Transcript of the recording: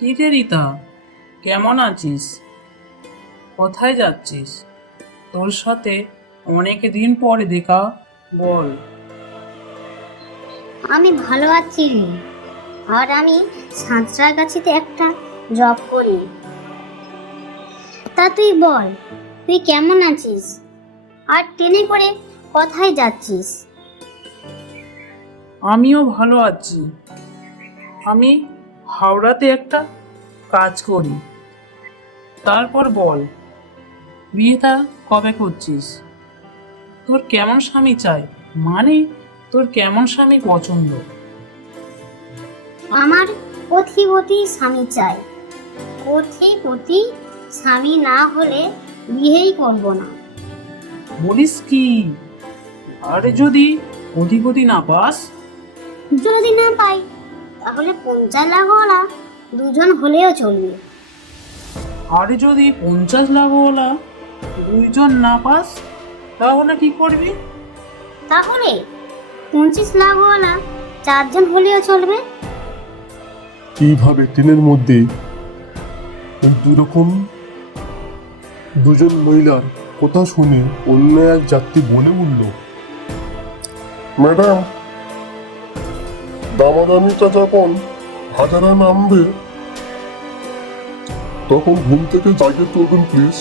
কি রে রিতা, কেমন আছিস? কোথায় যাচ্ছিস? তোর সাথে অনেক দিন পরে দেখা, বল। আমি ভালো আছি রে। আর আমি সাঁতরাগাছিতে একটা জব করি। তা তুই বল, তুই কেমন আছিস? আর ট্রেনে করে কোথায় যাচ্ছিস? আমিও ভালো আছি। আমি হাওড়াতে একটা কাজ করি। তারপর বল, বিয়েটা কবে করছিস? তোর কেমন স্বামী চাই, মানে তোর কেমন স্বামী পছন্দ? আমার পথিবতী স্বামী চাই। পথিবতী স্বামী না হলে বিয়েই করব না। বলিস কি? আরে যদি অধিপতি না পাস? যদি না পাই তাহলে 50 লাখওয়ালা দুজন হলেও চলবে। আরে যদি 50 লাখওয়ালা দুইজন না পাস, তাহলে কি করবি? তাহলে 25 লাখওয়ালা 4জন হলেও চলবে। এইভাবে ট্রেনের মধ্যে দুই রকম দুজন মহিলার কথা শুনে অন্য এক যাত্রী বলে উঠল, ম্যাডাম, দামাদামিটা যখন হাজারে নামবে তখন ঘুম থেকে জাগিয়ে তুলবেন প্লিজ।